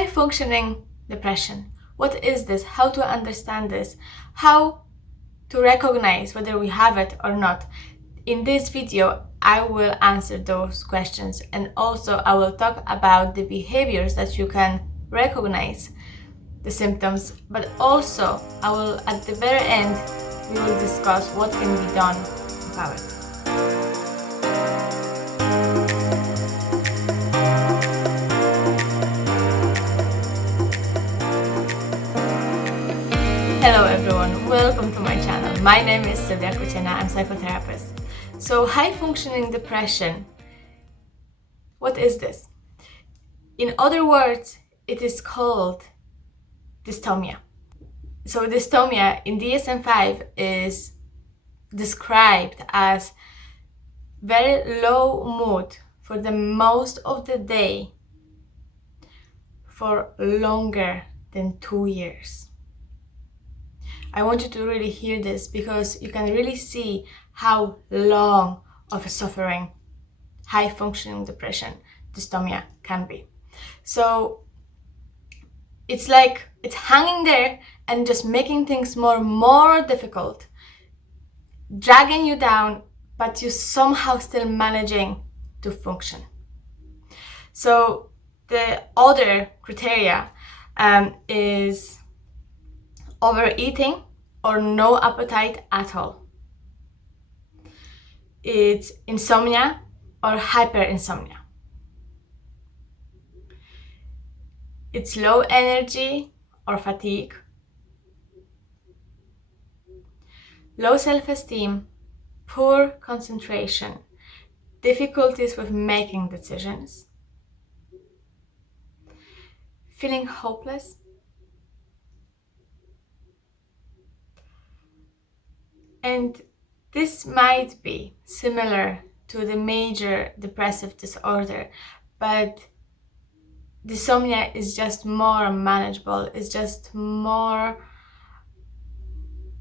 high functioning depression. What is this? How to understand this? How to recognize whether we have it or not? In this video, I will answer those questions, and also I will talk about the behaviors that you can recognize the symptoms, but also I will, at the very end, we will discuss what can be done about it. Hello everyone, welcome to my channel. My name is Sylwia. I'm a psychotherapist. So high functioning depression, what is this? In other words, it is called dysthymia. So dysthymia in DSM-5 is described as very low mood for the most of the day for longer than 2 years. I want you to really hear this because you can really see how long of a suffering high functioning depression, dysthymia, can be. So it's like it's hanging there and just making things more difficult, dragging you down, but you somehow still managing to function. So the other criteria is overeating or no appetite at all. It's insomnia or hyperinsomnia. It's low energy or fatigue, low self-esteem, poor concentration, difficulties with making decisions, feeling hopeless, and this might be similar to the major depressive disorder, but dysomnia is just more manageable, it's just more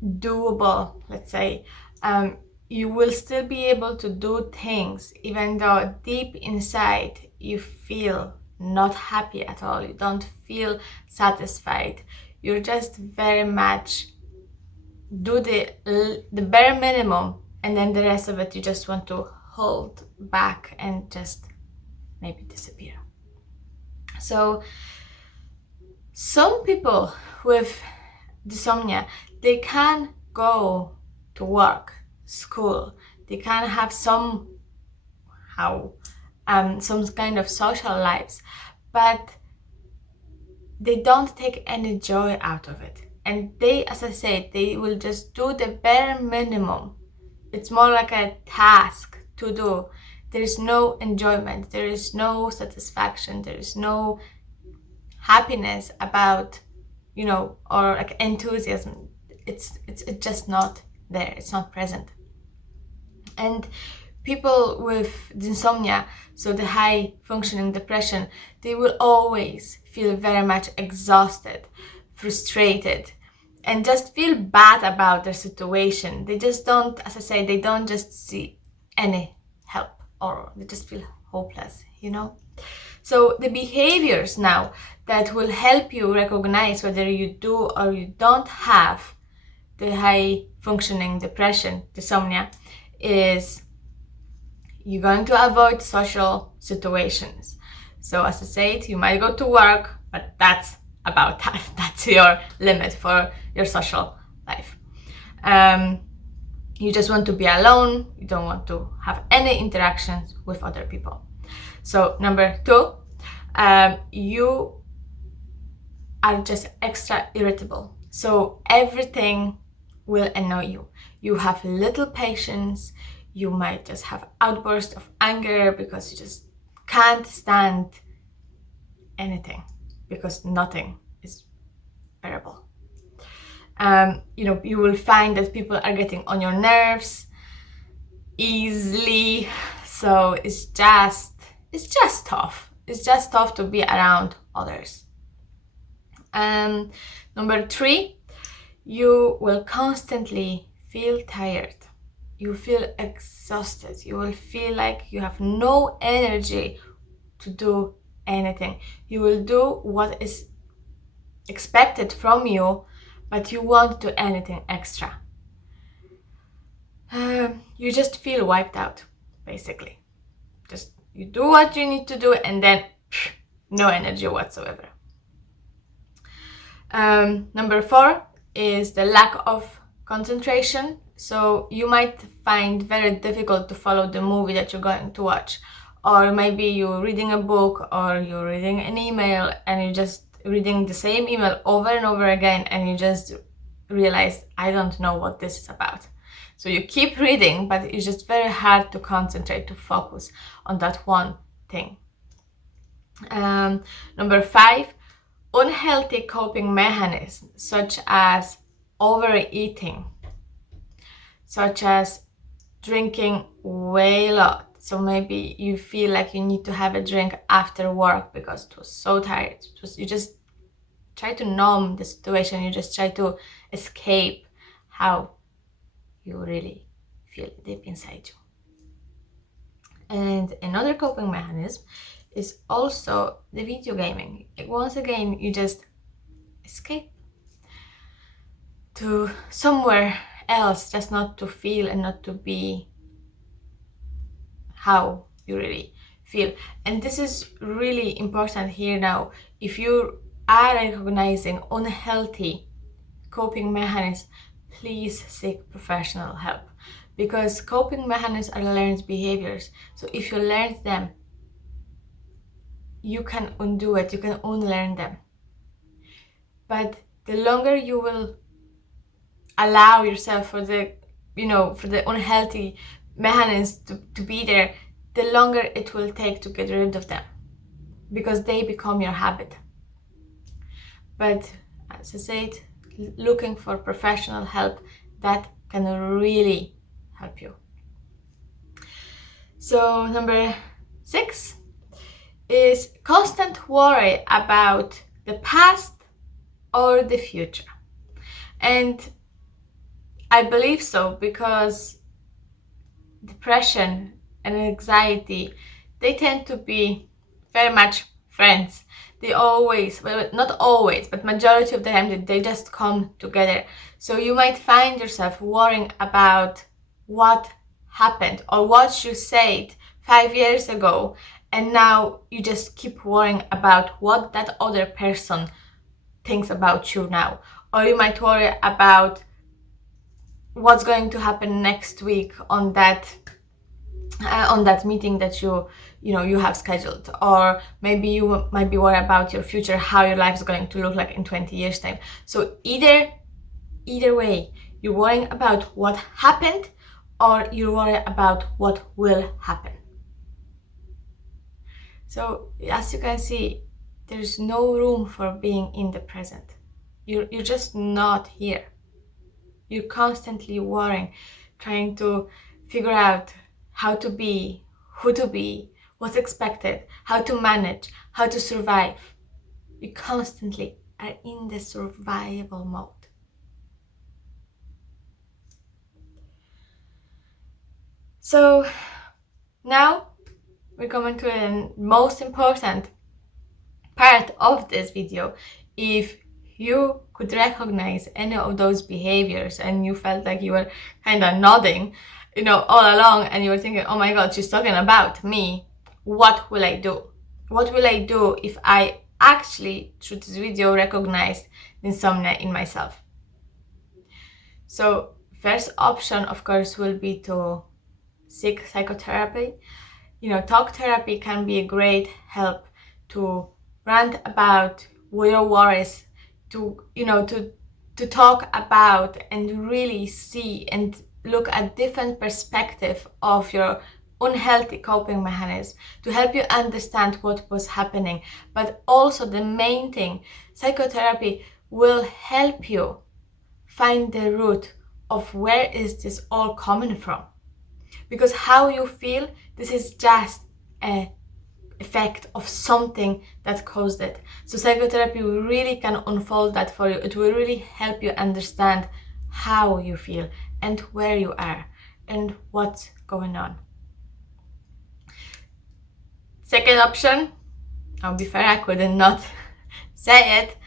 doable, let's say. You will still be able to do things even though deep inside you feel not happy at all, you don't feel satisfied, you're just very much do the bare minimum, and then the rest of it you just want to hold back and just maybe disappear. So some people with dysomnia, they can go to work, school, they can have some kind of social lives, but they don't take any joy out of it. And they, as I said, they will just do the bare minimum. It's more like a task to do. There is no enjoyment, there is no satisfaction, there is no happiness about, or like enthusiasm. It's just not there, it's not present. And people with insomnia, so the high functioning depression, they will always feel very much exhausted, frustrated, and just feel bad about their situation. They just don't, as I say, they don't just see any help, or they just feel hopeless, So the behaviors now that will help you recognize whether you do or you don't have the high functioning depression, dysomnia, is you're going to avoid social situations. So as I said, you might go to work, but that's about that. That's your limit for your social life. You just want to be alone. You don't want to have any interactions with other people. So number 2, you are just extra irritable. So everything will annoy you. You have little patience. You might just have outbursts of anger because you just can't stand anything, because nothing is bearable. You will find that people are getting on your nerves easily. So it's just tough. It's just tough to be around others. Number 3, you will constantly feel tired. You feel exhausted. You will feel like you have no energy to do anything. You will do what is expected from you, but you won't do anything extra. You just feel wiped out, basically. Just you do what you need to do, and then no energy whatsoever. Number 4 is the lack of concentration. So you might find very difficult to follow the movie that you're going to watch, or maybe you're reading a book or you're reading an email and you're just reading the same email over and over again, and you just realize, I don't know what this is about. So you keep reading, but it's just very hard to concentrate, to focus on that one thing. Number 5, unhealthy coping mechanisms such as overeating, such as drinking way a lot. So maybe you feel like you need to have a drink after work because it was so tired. You just try to numb the situation. You just try to escape how you really feel deep inside you. And another coping mechanism is also the video gaming. Once again, you just escape to somewhere else, just not to feel and not to be how you really feel. And this is really important here now. If you are recognizing unhealthy coping mechanisms, please seek professional help, because coping mechanisms are learned behaviors. So if you learned them, you can undo it, you can unlearn them. But the longer you will allow yourself for the unhealthy mechanisms to be there, the longer it will take to get rid of them, because they become your habit. But as I said, looking for professional help, that can really help you. So number 6 is constant worry about the past or the future. And I believe so, because depression and anxiety, they tend to be very much friends. They always, well, not always, but majority of the time, they just come together. So you might find yourself worrying about what happened or what you said 5 years ago, and now you just keep worrying about what that other person thinks about you now. Or you might worry about what's going to happen next week on that meeting that you have scheduled. Or maybe you might be worried about your future, how your life is going to look like in 20 years time. So either way, you're worrying about what happened or you're worried about what will happen. So as you can see, there's no room for being in the present. You're just not here. You're constantly worrying, trying to figure out how to be, who to be, what's expected, how to manage, how to survive. You constantly are in the survival mode. So now we're coming to the most important part of this video. If you could recognize any of those behaviors and you felt like you were kind of nodding, all along, and you were thinking, oh my God, she's talking about me, what will I do? What will I do if I actually, through this video, recognized insomnia in myself? So first option, of course, will be to seek psychotherapy. Talk therapy can be a great help to rant about your worries, to talk about and really see and look at different perspective of your unhealthy coping mechanism, to help you understand what was happening. But also the main thing, psychotherapy will help you find the root of where is this all coming from. Because how you feel, this is just an effect of something that caused it. So psychotherapy really can unfold that for you. It will really help you understand how you feel and where you are and what's going on. Second option, I'll be fair, I couldn't not say it.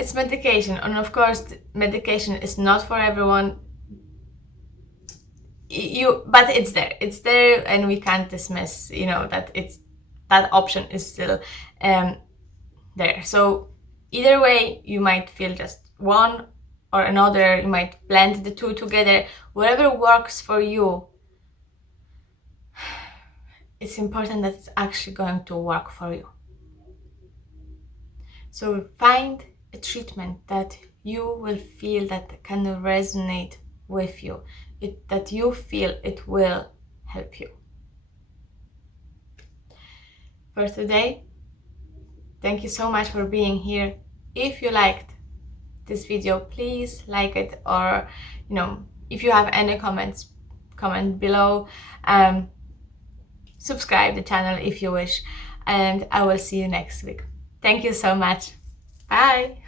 It's medication, and of course medication is not for everyone. But it's there, and we can't dismiss, that that option is still there. So either way, you might feel just one or another, you might blend the two together, whatever works for you. It's important that it's actually going to work for you. So find a treatment that you will feel that can resonate with you, that you feel it will help you. For today, thank you so much for being here. If you liked this video, please like it, or if you have any comments, comment below. Subscribe the channel if you wish, and I will see you next week. Thank you so much. Bye.